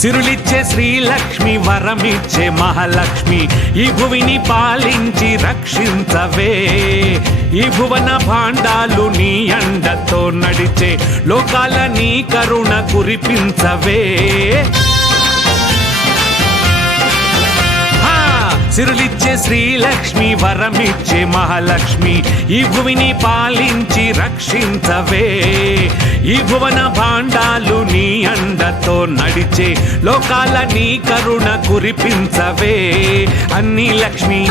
సిరులిచ్చే శ్రీలక్ష్మి వరమిచ్చే మహాలక్ష్మి ఈ భువిని పాలించి రక్షించవే. ఈ భువన భాండాలు నీ అండతో నడిచే లోకాల నీ కరుణ కురిపించవే. సిరులిచ్చే శ్రీలక్ష్మి వరమిచ్చే మహాలక్ష్మి. ఈ భువిని పాలించి రక్షించవే. ఈ భువన భాండాలు నీ అండతో నడిచే. లోకాల నీ కరుణ కురిపించవే. అన్ని లక్ష్మి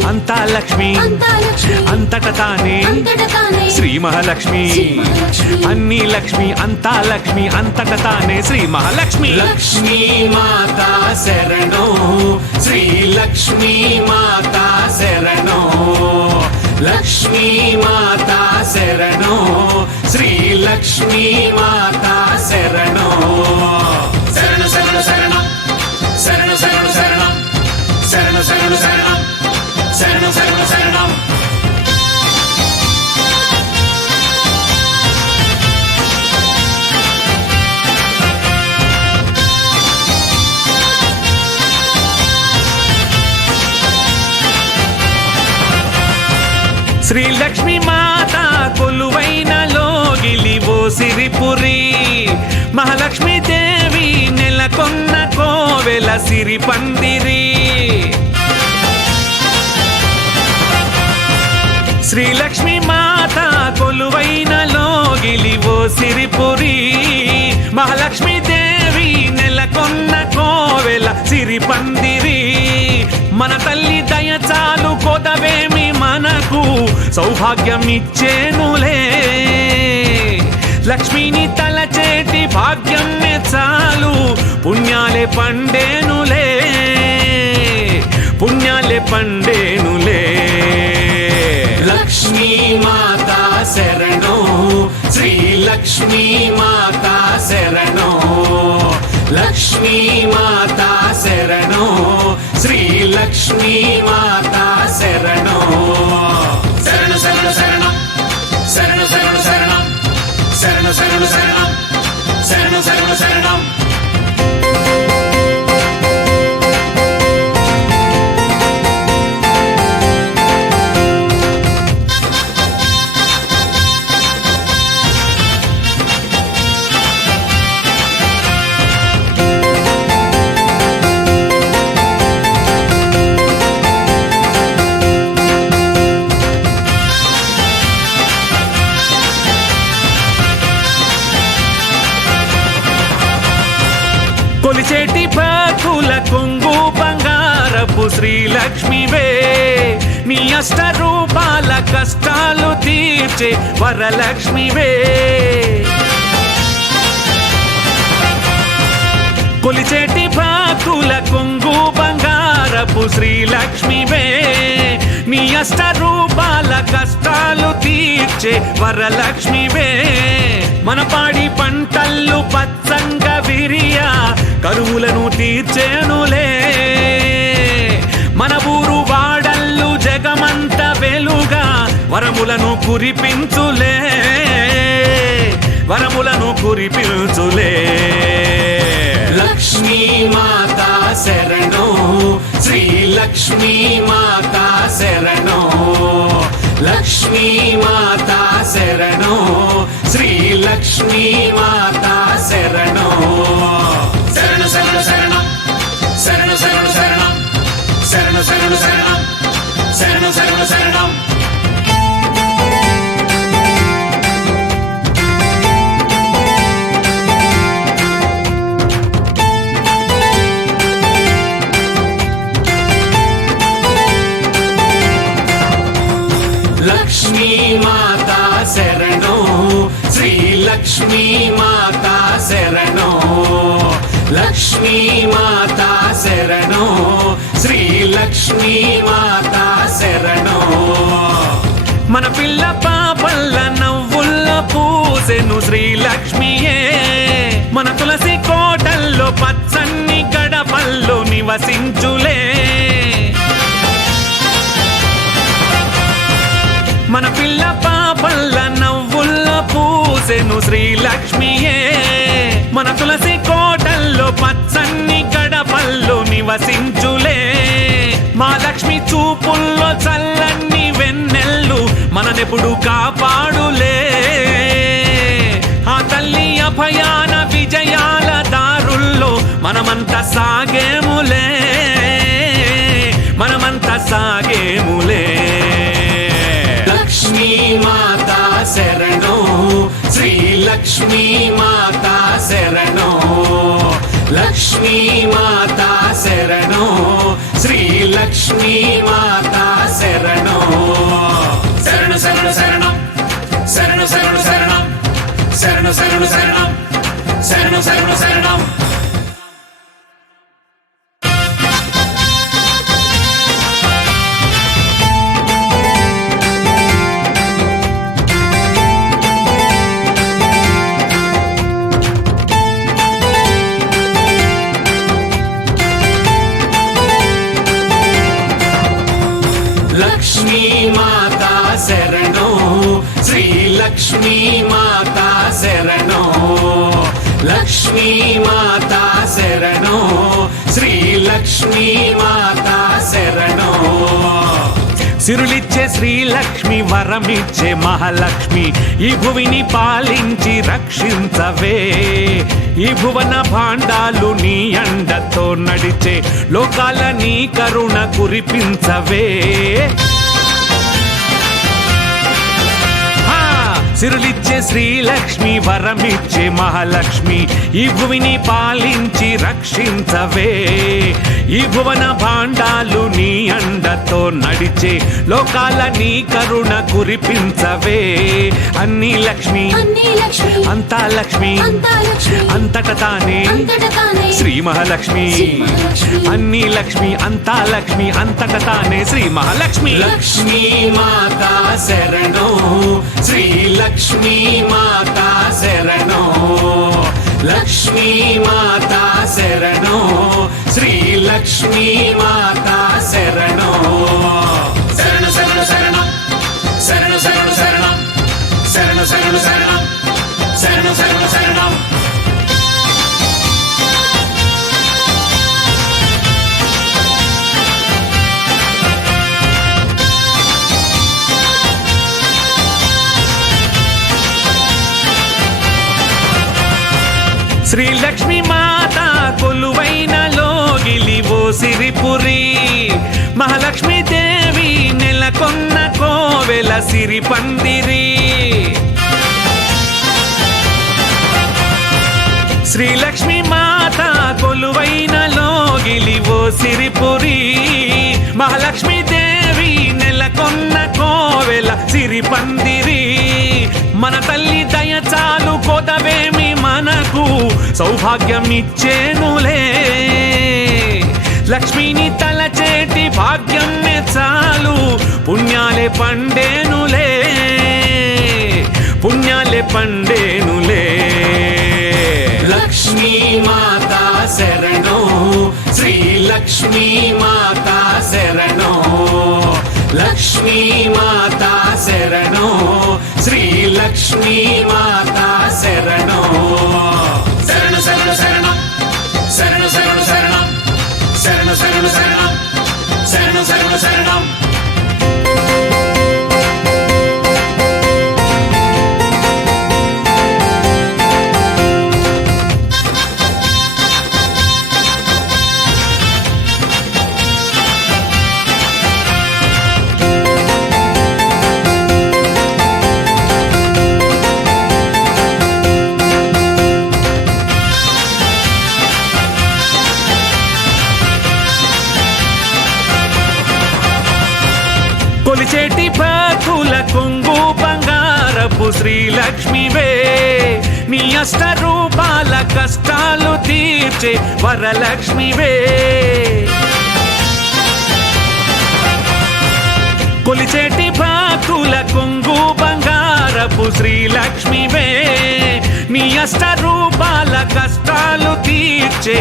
అంతా లక్ష్మి. అంతా లక్ష్మి. అంతట తానే. శ్రీ మహాలక్ష్మి. అన్ని లక్ష్మి అంతా లక్ష్మి. అంతట తానే శ్రీ మహాలక్ష్మి. లక్ష్మీ మాతా శరణు. శ్రీ లక్ష్మీ మాతా శరణో. లక్ష్మీ మాతా శరణో. శ్రీ లక్ష్మీ మాతా శరణో. పురి మహాలక్ష్మి దేవి నెలకొన్న కోవెల సిరి పందిరి. శ్రీలక్ష్మి మాత కొలువైన లోగిలి ఓ సిరిపురి. మహాలక్ష్మి దేవి నెలకొన్న కోవెల సిరి పందిరి. మన తల్లి దయ చాలు కొదవేమి మనకు సౌభాగ్యం ఇచ్చేనులే లక్ష్మిని తలచేటి భాగ్యం చాలు. పుణ్యాలే పండేనులే. పుణ్యాలే పండేనులే. లక్ష్మీ మాతా శరణు. శ్రీ లక్ష్మీ మాతా శరణు. లక్ష్మీ మాతా శరణు. శ్రీ లక్ష్మీ మాతా శరణో. శరణు శరణు శరణం శరణు శరణు వరలక్ష్మివే కొలిచేటి భాకుల కొంగు బంగారపు శ్రీలక్ష్మివే నీ అష్ట రూపాల కష్టాలు తీర్చే వరలక్ష్మివే మన పాడి పంటల్లు పచ్చంగా విరియా కరువులను తీర్చేనులే. వరములను కురిపించులే. వరములను కురిపించులే. లక్ష్మీ మాతా శరణు శ్రీ లక్ష్మీ మాతా శరణు. లక్ష్మీ మాతా శరణు శ్రీ లక్ష్మీ మాతా శరణు. శరణు శరణు శరణం. శరణు శరణు శరణం. శరణు శరణు శరణం. శరణు శరణు శరణం. లక్ష్మీ మాతా శరణో. మన పిల్ల పాపల్ల నవ్వుల్ల పూసెను శ్రీలక్ష్మియే. మన తులసి కోటల్లో పచ్చన్ని గడపల్లో నివసించులే. మన పిల్ల పాపల్ల నవ్వుల్ల పూసెను శ్రీలక్ష్మియే. మన తులసి కోటల్లో పచ్చన్ని గడపల్లో నివసించులే. మా లక్ష్మి చూపుల్లో చల్లన్ని వెన్నెల్లు మననెప్పుడు కాపాడులే. ఆ తల్లి అభయాన విజయాల దారుల్లో మనమంతా సాగేములే. మనమంతా సాగేములే. లక్ష్మీ మాతా శరణు శ్రీ లక్ష్మీ మాతా శరణు. లక్ష్మీ మాతా శరణు. శ్రీ లక్ష్మీ మాతా శరణు. శరణు శరణు శరణం. శరణు శరణు శరణం. శరణు శరణు శరణం. శరణు శరణు శరణం. సిరులిచ్చే శ్రీలక్ష్మి వరమిచ్చే మహాలక్ష్మి. ఈ భువిని పాలించి రక్షించవే. ఈ భువన భాండాలు నీ అండతో నడిచే. లోకాల నీ కరుణ కురిపించవే. సిరులిచ్చే శ్రీలక్ష్మి వరమిచ్చే మహాలక్ష్మి. ఈ భూమిని పాలించి రక్షించవే. ఈ భువన భాండాలు నీ అండతో నడిచే లోకాల నీ కరుణ కురిపించవే. అన్ని లక్ష్మి అంతా లక్ష్మి అంతా లక్ష్మి అంతట తానే. శ్రీ మహాలక్ష్మి. అన్ని లక్ష్మి అంతా లక్ష్మి అంతట తానే. శ్రీ మహాలక్ష్మి. లక్ష్మీ మాతా శరణు శ్రీ లక్ష్మీ మాతా శరణు లక్ష్మీ మాతా శరణు శ్రీ లక్ష్మీ మాతా శరణు. శరణు శరణు శరణం. శరణు శరణు శరణం. శరణు శరణు శరణం. శరణు శరణు శరణం. శ్రీ లక్ష్మి మా లక్ష్మీదేవి దేవి నెలకొన్న కోవెల సిరి పందిరి. శ్రీ లక్ష్మి మాత కొలువైన లోగిలి ఓ సిరిపురి. మహాలక్ష్మి దేవి నెలకొన్న కోవెల సిరి పందిరి. మన తల్లి దయ చాలు కొదవేమి మనకు సౌభాగ్యం ఇచ్చేనులే లక్ష్మిని తలచ భాగ్యమే చాలు. పుణ్యాలే పండేనులే. పుణ్యాలే పండేనులే. లక్ష్మీ మాతా శరణు. శ్రీ లక్ష్మీ మాతా శరణు. లక్ష్మీ మాతా శరణు. శ్రీ లక్ష్మీ మాతా శరణు. శరణు శరణు శరణం. శరణు శరణు శరణం. శరణు శరణు శరణం. శరణు శరణు శరణం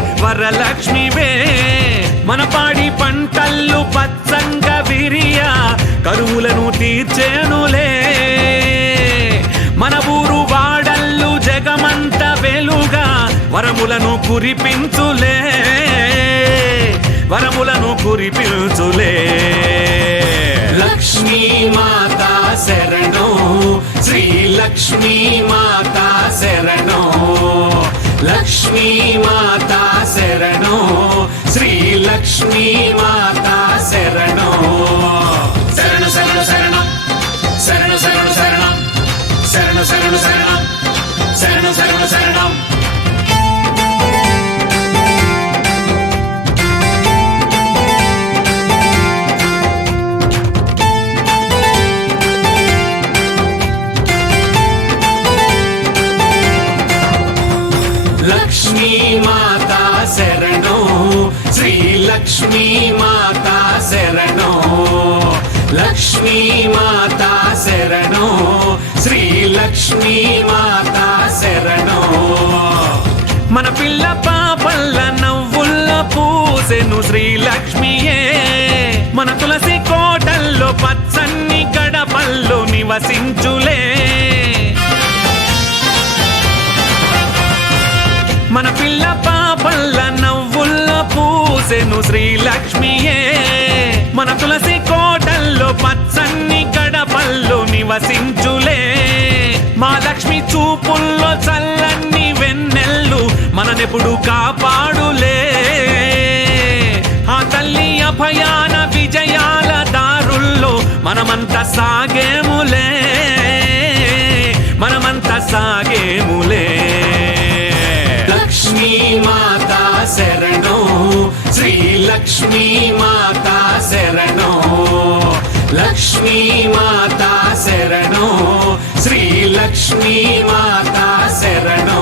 వరలక్ష్మివే. మన పాడి పంటల్లు పచ్చంగా విరియా కరువులను తీర్చేనులే. మన ఊరు వాడల్లు జగమంత వెలుగా వరములను కురిపించులే. వరములను కురిపించులే. లక్ష్మీ మాతా శరణో శ్రీ లక్ష్మీ మాతా శరణో. లక్ష్మీ మాతా శరణో. శ్రీ లక్ష్మీ మాతా శరణో. శరణ శరణ శరణం. శరణ శరణ శరణం. శరణ శరణ శరణం. శరణ శరణ శరణం. లక్ష్మీ మాతా శరణో. మన పిల్ల పాపల్ల నవ్వుల్ల పూసెను శ్రీలక్ష్మియే. మన తులసి కోటల్లో పచ్చన్ని గడపల్లో నివసించులే. మన పిల్ల పాపల్ల నవ్వుల్ల పూసెను శ్రీలక్ష్మియే. మన తులసి కోట మననెప్పుడు కాపాడులే. ఆ తల్లి అభయాన విజయాల దారుల్లో మనమంతా సాగేములే. మనమంతా సాగేములే. లక్ష్మీ మాతా శరణో శ్రీ లక్ష్మీ మాతా శరణో. లక్ష్మీ మాతా శరణో శ్రీ లక్ష్మీ మాతా శరణో.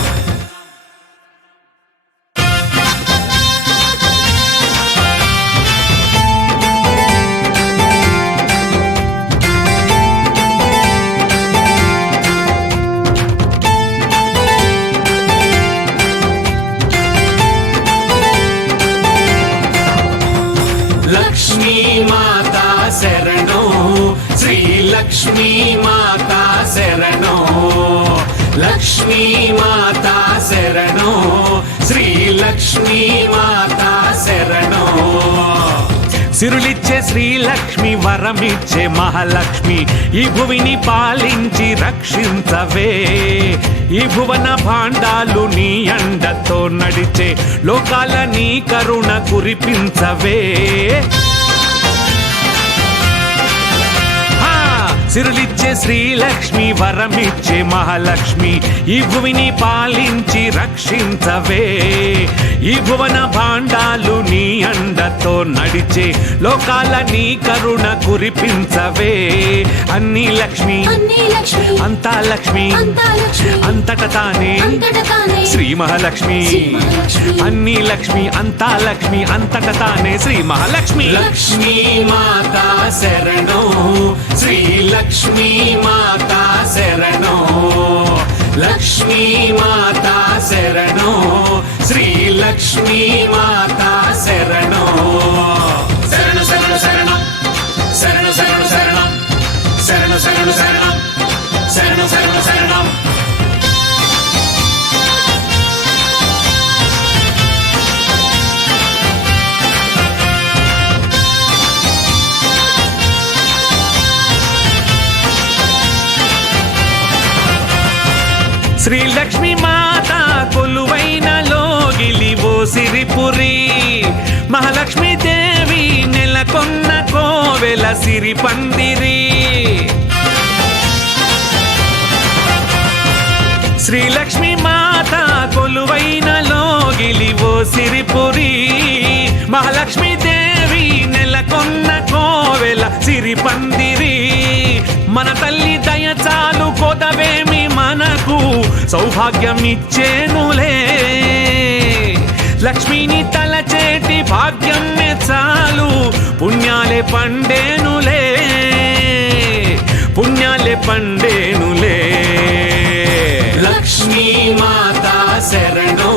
సిరులిచ్చే శ్రీలక్ష్మి వరమిచ్చే మహాలక్ష్మి. ఈ భువిని పాలించి రక్షించవే. ఈ భువన భాండాలు నీ అండతో నడిచే. లోకాల నీ కరుణ కురిపించవే. సిరులిచ్చే శ్రీలక్ష్మి వరమిచ్చే మహాలక్ష్మి ఈ భువిని పాలించి రక్షించవే. ఈ భువన భాండాలు నీ అండతో నడిచే లోకాల నీ కరుణ కురిపించవే. అన్ని లక్ష్మి అన్నీ లక్ష్మి అంతా లక్ష్మి అంతా లక్ష్మి అంతట తానే. శ్రీ మహాలక్ష్మి. అన్ని లక్ష్మి అంతా లక్ష్మి అంతట తానే. శ్రీ మహాలక్ష్మి లక్ష్మీ మాతా శరణో శ్రీ లక్ష్మీ మాతా శరణో. లక్ష్మీ మాతా శరణో. శ్రీ లక్ష్మీ మాతా శరణో. పురి మహాలక్ష్మి దేవి నెలకొన్న కోవెల సిరి పందిరి. శ్రీలక్ష్మి మాత కొలువైన లోగిలి ఓ సిరిపురి. మహాలక్ష్మి దేవి నెలకొన్న కోవెల సిరి పందిరి. మన తల్లి దయ చాలు కొదవేమి మనకు సౌభాగ్యం ఇచ్చేనులే లక్ష్మిని తలచేటి భాగ్యమే చాలు. పుణ్యాలే పండేనులే. పుణ్యాలే పండేనులే. లక్ష్మీ మాతా శరణో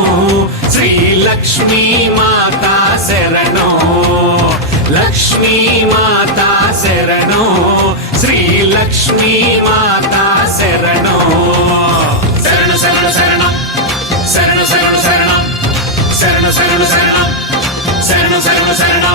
శ్రీ లక్ష్మీ మాతా శరణో. లక్ష్మీ మాతా శరణో శ్రీ లక్ష్మీ మాతా శరణో. శరణ శరణ శరణం శరణ శరణ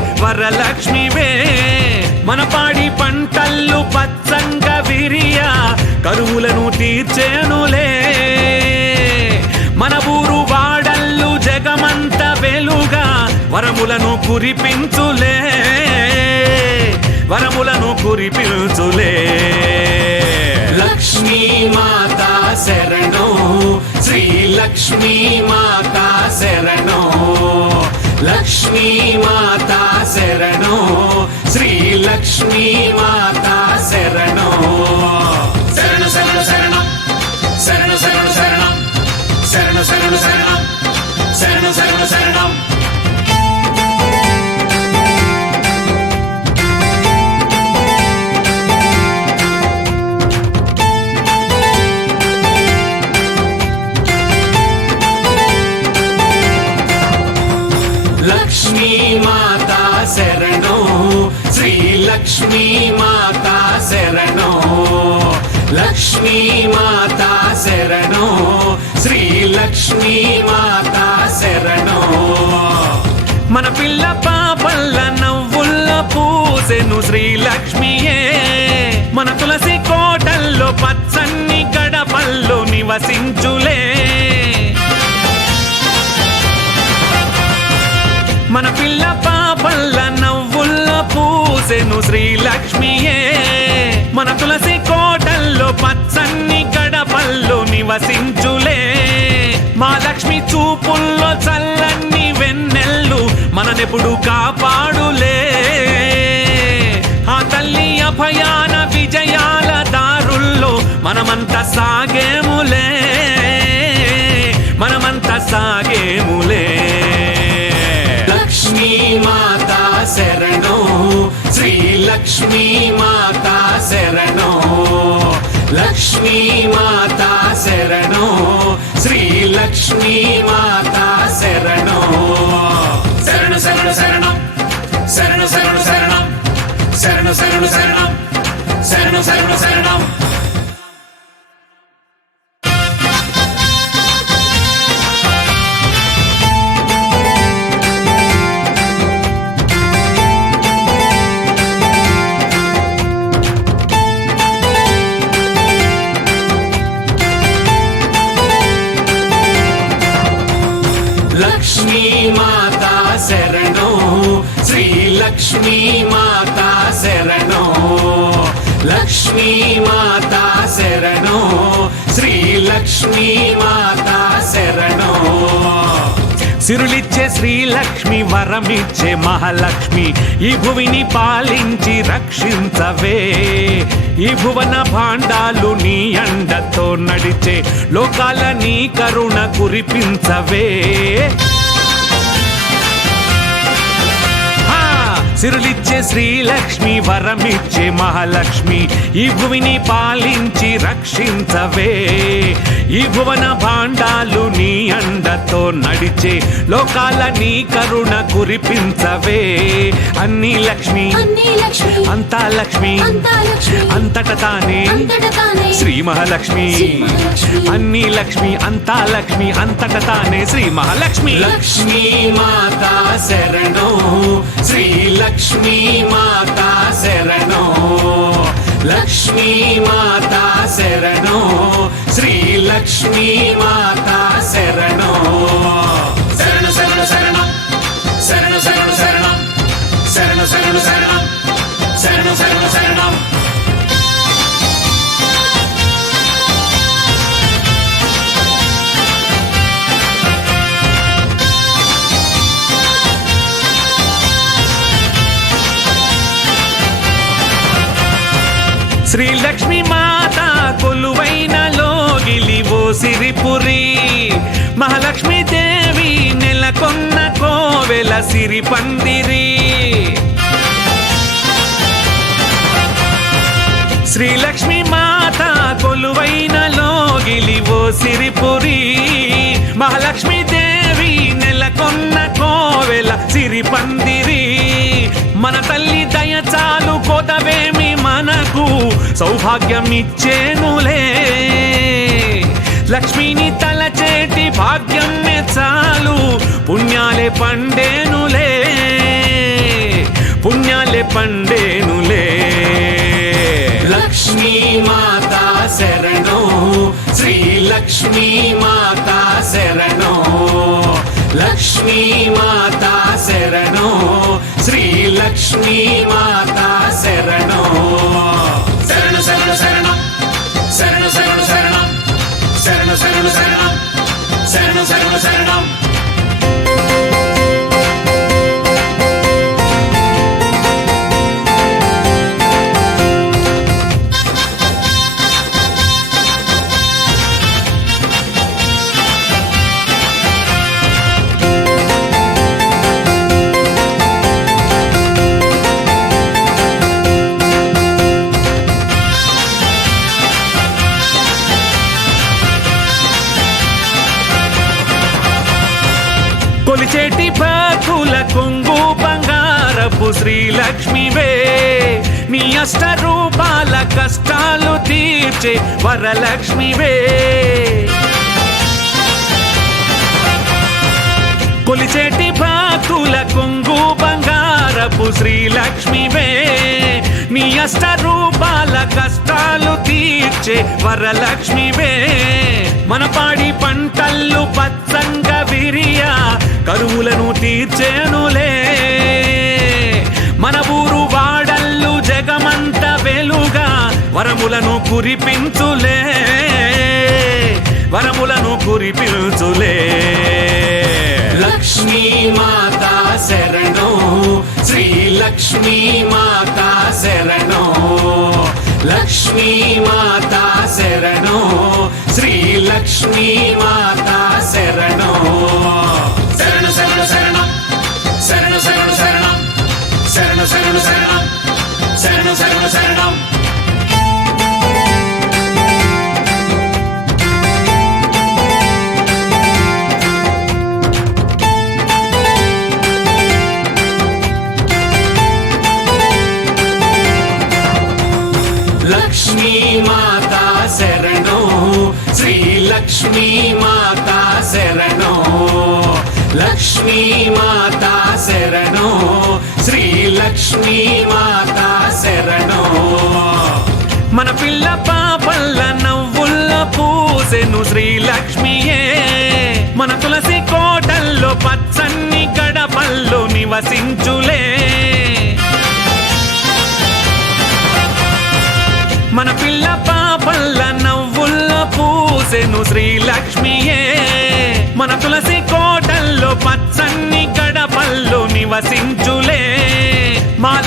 వరలక్ష్మివే. మన పాడి పంటల్లు పచ్చంగా విరియా కరువులను తీర్చేనులే. మన ఊరు వాడల్లు జగమంత వెలుగా వరములను కురిపించులే. వరములను కురిపించులే. లక్ష్మీ మాతా శరణో శ్రీ లక్ష్మీ మాతా శరణో. లక్ష్మీ మాతా శరణో శ్రీ లక్ష్మీ మాతా శరణో శరణ శరణ శరణం శరణ శరణ శరణం శరణ శరణ శరణం శరణ శరణ శరణం లక్ష్మీ మాతా శరణో. మన పిల్ల పాపల్ల నవ్వుల్ల పూసెను శ్రీలక్ష్మియే. మన తులసి కోటల్లో పచ్చన్ని గడపల్లో నివసించులే. మన పిల్ల పాపల్ల నవ్వుల్ల పూసెను శ్రీలక్ష్మియే. మన తులసి కోటల్లో పచ్చన్ని గడపల్లో నివసించు మననెప్పుడు కాపాడులే. ఆ తల్లి అభయాన విజయాల దారుల్లో మనమంతా సాగేములే. మనమంతా సాగేములే. లక్ష్మీ మాతా శరణో శ్రీ లక్ష్మీ మాతా శరణో. లక్ష్మీ మాతా శరణో శ్రీ లక్ష్మీ మాతా శరణో. శరణ శరణ శరణం శరణ శరణ శరణం శరణ శరణ శరణం శరణ శరణ శరణం సిరులిచ్చే శ్రీలక్ష్మి వరమిచ్చే మహాలక్ష్మి ఈ భువిని పాలించి రక్షించవే. ఈ భువన భాండాలు నీ అండతో నడిచే లోకాల నీ కరుణ కురిపించవే. సిరులిచ్చే శ్రీలక్ష్మి వరమిచ్చే మహాలక్ష్మి ఈ భువిని పాలించి రక్షించవే. ఈ భువన భాండాలు నీ అండతో నడిచే లోకాల నీ కరుణ కురిపించవే. అన్ని లక్ష్మి అంతా లక్ష్మి అంతా లక్ష్మి అంతట తానే. శ్రీ మహాలక్ష్మి. అన్ని లక్ష్మి అంతా లక్ష్మి అంతట తానే. శ్రీ మహాలక్ష్మి. లక్ష్మీ మాతా శరణో. శ్రీ లక్ష్మీ మాతా శరణో. లక్ష్మీ మాతా శరణో శ్రీ లక్ష్మీ మాతా శరణో శరణు. శరణు శరణం శరణు. శ్రీలక్ష్మి మాత కొలువైన లోగిలి ఓ సిరిపురి. మహాలక్ష్మి దేవి నెలకొన్న కోవెల సిరి పందిరి శ్రీలక్ష్మి మాత కొలువైన లోగిలి ఓ సిరిపురి. మహాలక్ష్మి దేవి నెలకొన్న కోవెల సిరి పందిరి మన తల్లి దయ చాలు కొదవేమి సౌభాగ్యం ఇచ్చేనులే లక్ష్మిని తలచేటి భాగ్యం చాలు పుణ్యాలే పండేనులే. పుణ్యాలే పండేనులే. లక్ష్మీ మాతా శరణో శ్రీ లక్ష్మీ మాతా శరణో. లక్ష్మీ మాతా శరణో శ్రీ లక్ష్మీ మాతా శరణో. శరణు శరణు శరణం శరణు శరణు శరణం శరణు శరణు శరణం శరణు శరణు శరణం వరలక్ష్మివే కొలిచేటి భక్తుల కొంగు బంగారపు శ్రీలక్ష్మివే నీ అష్ట రూపాల కష్టాలు తీర్చే వరలక్ష్మివే మన పాడి పంటల్లు పచ్చంగా విరియా కరువులను తీర్చేనులే. మన వరములను కురిపించులే. వరములను కురిపించులే. లక్ష్మీ మాతా శరణో శ్రీ లక్ష్మీ మాతా శరణో. లక్ష్మీ మాతా శరణో శ్రీ లక్ష్మీ మాతా శరణో. శరణు శరణు శరణం. శరణు శరణు శరణం. శరణు శరణు శరణం. శరణు శరణు శరణం. లక్ష్మీ మాతా శరణో శ్రీ లక్ష్మీ మాతా శరణో. మన పిల్ల పాపల్ల నవ్వుల్ల పూసెను శ్రీలక్ష్మియే మన తులసి కోటల్లో పచ్చన్ని గడపల్లో నివసించులే. మన పిల్ల పాపల్ల నవ్వుల్ల పూసెను శ్రీలక్ష్మియే మన తులసి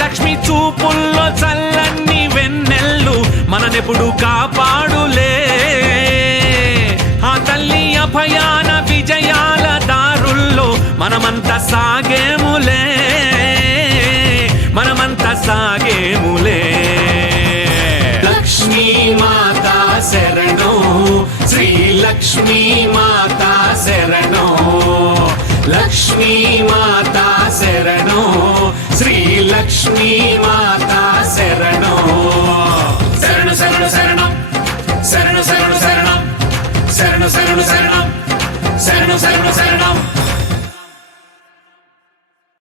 లక్ష్మి చూపుల్లో చల్లన్ని వెన్నెల్లు మననెప్పుడు కాపాడులే. ఆ తల్లి అభయాన విజయాల దారుల్లో మనమంతా సాగేములే. మనమంతా సాగేములే. లక్ష్మీ మాతా శరణో శ్రీ లక్ష్మీ మాతా శరణు. లక్ష్మీ మాతా శరణు శ్రీలక్ష్మీ మాతా శరణు. శరణు శరణు శరణం. శరణు శరణు శరణం. శరణు శరణు శరణం. శరణు శరణు శరణం.